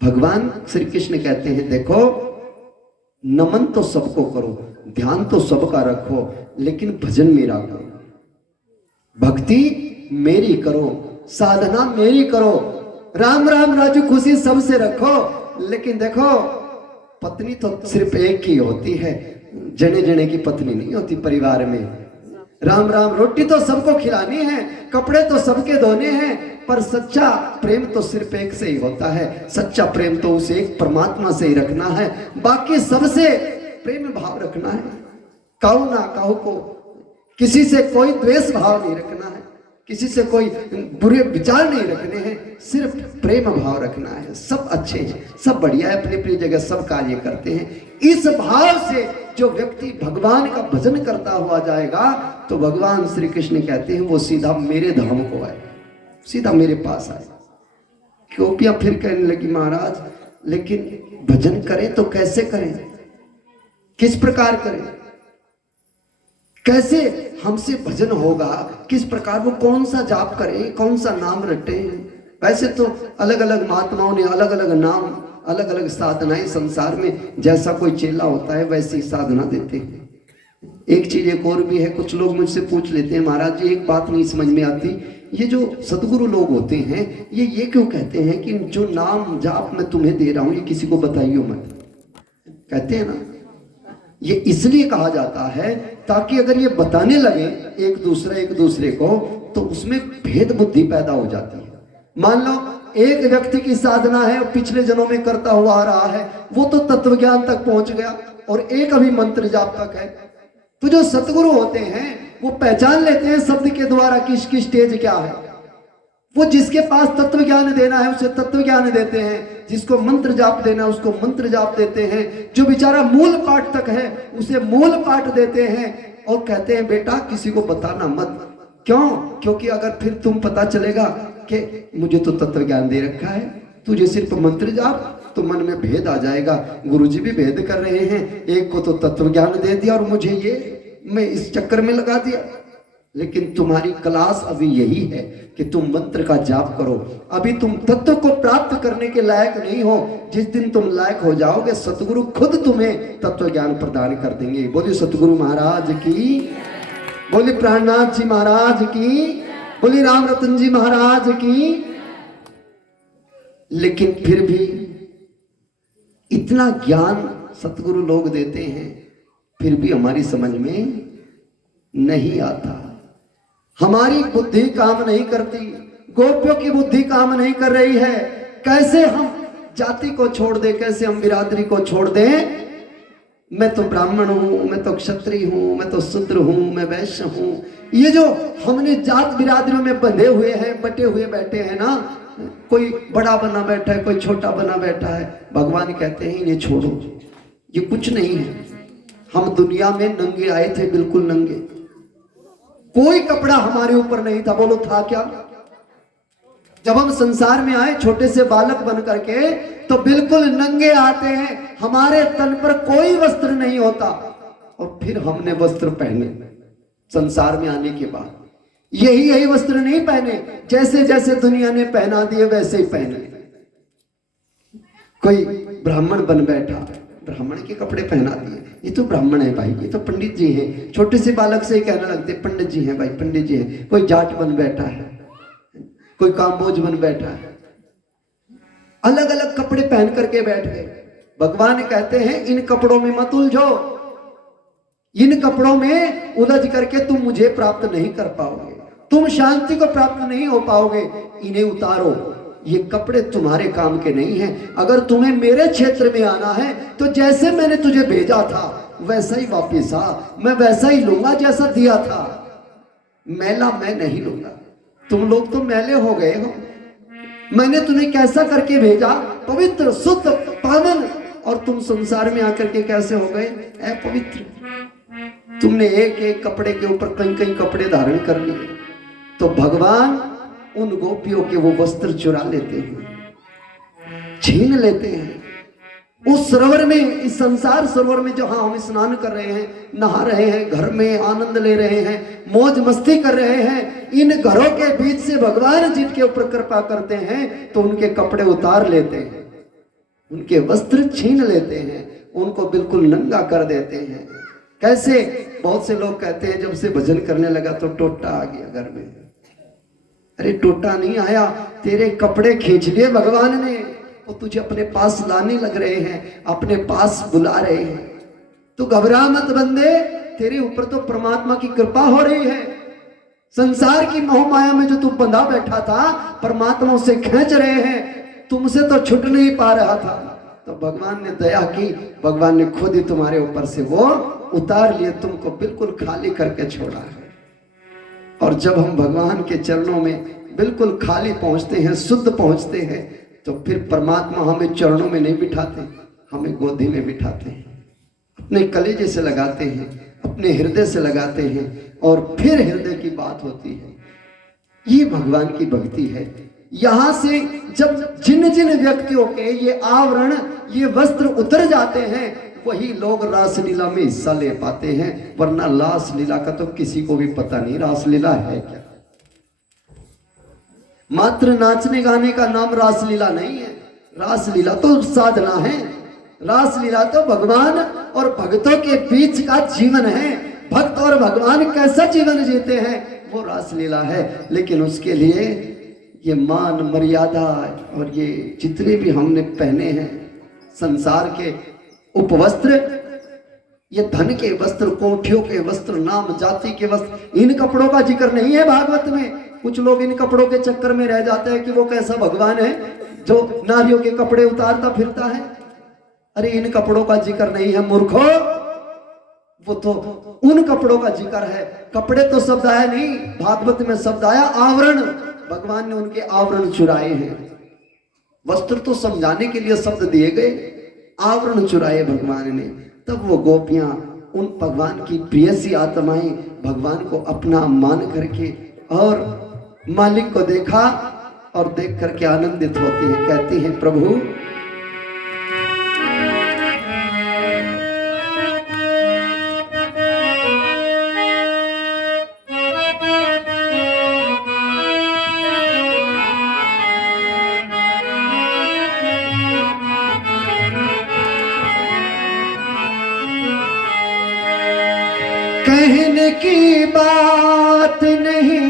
भगवान श्री कृष्ण कहते हैं देखो, नमन तो सबको करो, ध्यान तो सबका रखो, लेकिन भजन मेरा करो, भक्ति मेरी करो, साधना मेरी करो, राम राम राजू खुशी सबसे रखो। लेकिन देखो, पत्नी तो सिर्फ एक ही होती है, जने जने की पत्नी नहीं होती परिवार में। राम राम रोटी तो सबको खिलानी है, कपड़े तो सबके धोने हैं, पर सच्चा प्रेम तो सिर्फ एक से ही होता है। सच्चा प्रेम तो उसे एक परमात्मा से ही रखना है, बाकी सबसे प्रेम भाव रखना है। काहू ना काहू को किसी से कोई द्वेष भाव नहीं रखना है, किसी से कोई बुरे विचार नहीं रखने हैं, सिर्फ प्रेम भाव रखना है। सब अच्छे हैं, सब बढ़िया है, अपनी अपनी जगह सब कार्य करते हैं। इस भाव से जो व्यक्ति भगवान का भजन करता हुआ जाएगा, तो भगवान श्री कृष्ण कहते हैं वो सीधा मेरे धाम को आए, सीधा मेरे पास आए। गोपियां फिर कहने लगी महाराज, लेकिन भजन करें तो कैसे करें, किस प्रकार करें, कैसे हमसे भजन होगा, किस प्रकार, वो कौन सा जाप करें, कौन सा नाम रटे। वैसे तो अलग अलग महात्माओं ने अलग अलग नाम, अलग अलग साधनाएं संसार में, जैसा कोई चेला होता है वैसी साधना देते हैं। एक चीज एक और भी है, कुछ लोग मुझसे पूछ लेते हैं महाराज जी एक बात नहीं समझ में आती, ये जो सदगुरु लोग होते हैं ये क्यों कहते हैं कि जो नाम जाप मैं तुम्हें दे रहा हूं ये किसी को बताइयो मत, कहते हैं ना। ये इसलिए कहा जाता है ताकि अगर ये बताने लगे एक दूसरे को, तो उसमें भेद बुद्धि पैदा हो जाती है। मान लो एक व्यक्ति की साधना है, पिछले जन्मों में करता हुआ आ रहा है, वो तो तत्व ज्ञान तक पहुंच गया, और एक अभी मंत्र जाप तक है। तो जो सतगुरु होते हैं वो पहचान लेते हैं शब्द के द्वारा किसकी स्टेज क्या है। वो जिसके पास तत्व ज्ञान देना है उसे तत्व ज्ञान देते हैं, जिसको मंत्र जाप देना है उसको मंत्र जाप देते हैं, जो बेचारा मूल पाठ तक है उसे मूल पाठ देते हैं, और कहते हैं बेटा किसी को बताना मत। क्यों? क्योंकि अगर फिर तुम पता चलेगा कि मुझे तो तत्व ज्ञान दे रखा है, तुझे सिर्फ मंत्र जाप, तो मन में भेद आ जाएगा। गुरुजी भी भेद कर रहे हैं, एक को तो तत्व ज्ञान दे दिया और मुझे ये, मैं इस चक्कर में लगा दिया। लेकिन तुम्हारी क्लास अभी यही है कि तुम मंत्र का जाप करो, अभी तुम तत्व को प्राप्त करने के लायक नहीं हो। जिस दिन तुम लायक हो जाओगे सतगुरु खुद तुम्हें तत्व ज्ञान प्रदान कर देंगे। बोलिए सतगुरु महाराज की, बोलिए प्राणनाथ जी महाराज की, बोलिए राम रतन जी महाराज की। लेकिन फिर भी इतना ज्ञान सतगुरु लोग देते हैं, फिर भी हमारी समझ में नहीं आता, हमारी बुद्धि काम नहीं करती, गोपियों की बुद्धि काम नहीं कर रही है। कैसे हम जाति को छोड़ दें, कैसे हम बिरादरी को छोड़ दें। मैं तो ब्राह्मण हूं, मैं तो क्षत्रिय हूं, मैं तो शूद्र हूं, मैं वैश्य हूं, ये जो हमने जात बिरादरियों में बंधे हुए हैं, बटे हुए बैठे हैं ना, कोई बड़ा बना बैठा है, कोई छोटा बना बैठा है। भगवान कहते हैं इन्हें छोड़ो, ये कुछ नहीं है। हम दुनिया में नंगे आए थे, बिल्कुल नंगे, कोई कपड़ा हमारे ऊपर नहीं था। बोलो था क्या? जब हम संसार में आए छोटे से बालक बन करके, तो बिल्कुल नंगे आते हैं, हमारे तन पर कोई वस्त्र नहीं होता, और फिर हमने वस्त्र पहने संसार में आने के बाद। यही वस्त्र नहीं पहने, जैसे जैसे दुनिया ने पहना दिए वैसे ही पहने। कोई ब्राह्मण बन बैठा, ब्राह्मण के कपड़े पहना दिए, ये तो ब्राह्मण है भाई, ये तो पंडित जी हैं। छोटे से बालक से ही कहने लगते पंडित जी हैं भाई, पंडित जी हैं। कोई जाट बन बैठा है, कोई काम्बोज बन बैठा है, अलग अलग कपड़े पहन करके बैठ गए। भगवान कहते हैं इन कपड़ों में मत उलझो, इन कपड़ों में उलझ करके तुम मुझे प्राप्त नहीं कर पाओगे, तुम शांति को प्राप्त नहीं हो पाओगे। इन्हें उतारो, ये कपड़े तुम्हारे काम के नहीं हैं। अगर तुम्हें मेरे क्षेत्र में आना है तो जैसे मैंने तुझे भेजा था वैसा ही वापिस आ, मैं वैसा ही लूंगा जैसा दिया था। मैला मैं नहीं लूंगा, तुम लोग तो मैले हो गए हो। मैंने तुम्हें कैसा करके भेजा, पवित्र शुद्ध पावन, और तुम संसार में आकर के कैसे हो गए अपवित्र। तुमने एक एक कपड़े के ऊपर कई कई कपड़े धारण कर लिए। तो भगवान उन गोपियों के वो वस्त्र चुरा लेते हैं, छीन लेते हैं। उस सरोवर में, इस संसार सरोवर में जहां हम स्नान कर रहे हैं, नहा रहे हैं, घर में आनंद ले रहे हैं, मौज मस्ती कर रहे हैं, इन घरों के बीच से भगवान जिनके ऊपर कृपा करते हैं तो उनके कपड़े उतार लेते हैं। उनके वस्त्र छीन लेते हैं, उनको बिल्कुल नंगा कर देते हैं। कैसे? बहुत से लोग कहते हैं जब से भजन करने लगा तो टोटा आ गया घर में। अरे टोटा नहीं आया, तेरे कपड़े खींच लिए भगवान ने, वो तुझे अपने पास लाने लग रहे हैं, अपने पास बुला रहे हैं। तू घबरा मत बंदे, तेरे ऊपर तो परमात्मा की कृपा हो रही है। संसार की मोह माया में जो तू बंधा बैठा था, परमात्मा से खींच रहे हैं, तुमसे तो छूट नहीं पा रहा था। तो भगवान ने दया की, भगवान ने खुद ही तुम्हारे ऊपर से वो उतार लिए, तुमको बिल्कुल खाली करके छोड़ा है। और जब हम भगवान के चरणों में बिल्कुल खाली पहुंचते हैं, शुद्ध पहुंचते हैं, तो फिर परमात्मा हमें चरणों में नहीं बिठाते, हमें गोदी में बिठाते हैं, अपने कलेजे से लगाते हैं, अपने हृदय से लगाते हैं, और फिर हृदय की बात होती है। ये भगवान की भक्ति है। यहां से जब जिन जिन व्यक्तियों के ये आवरण, ये वस्त्र उतर जाते हैं, वही लोग रासलीला में हिस्सा ले पाते हैं, वरना रासलीला का तो किसी को भी पता नहीं रासलीला है क्या। मात्र नाचने गाने का नाम रासलीला नहीं है। रासलीला तो साधना है, रासलीला तो भगवान और भक्तों के बीच का जीवन है। भक्त और भगवान कैसा जीवन जीते हैं वो रासलीला है। लेकिन उसके लिए ये मान मर्यादा और ये जितने भी हमने पहने हैं संसार के उपवस्त्र, ये धन के वस्त्र, कोठियों के वस्त्र, नाम जाति के वस्त्र, इन कपड़ों का जिक्र नहीं है भागवत में। कुछ लोग इन कपड़ों के चक्कर में रह जाते हैं कि वो कैसा भगवान है जो नारियों के कपड़े उतारता फिरता है। अरे इन कपड़ों का जिक्र नहीं है मूर्खो, वो तो उन कपड़ों का जिक्र है। कपड़े तो शब्द आया नहीं, भागवत में शब्द आया आवरण। भगवान ने उनके आवरण चुराए हैं। वस्त्र तो समझाने के लिए शब्द दिए गए, आवरण चुराए भगवान ने। तब वो गोपियां, उन भगवान की प्रियसी आत्माएं भगवान को अपना मान करके और मालिक को देखा और देख करके आनंदित होती है, कहती हैं प्रभु कहने की बात नहीं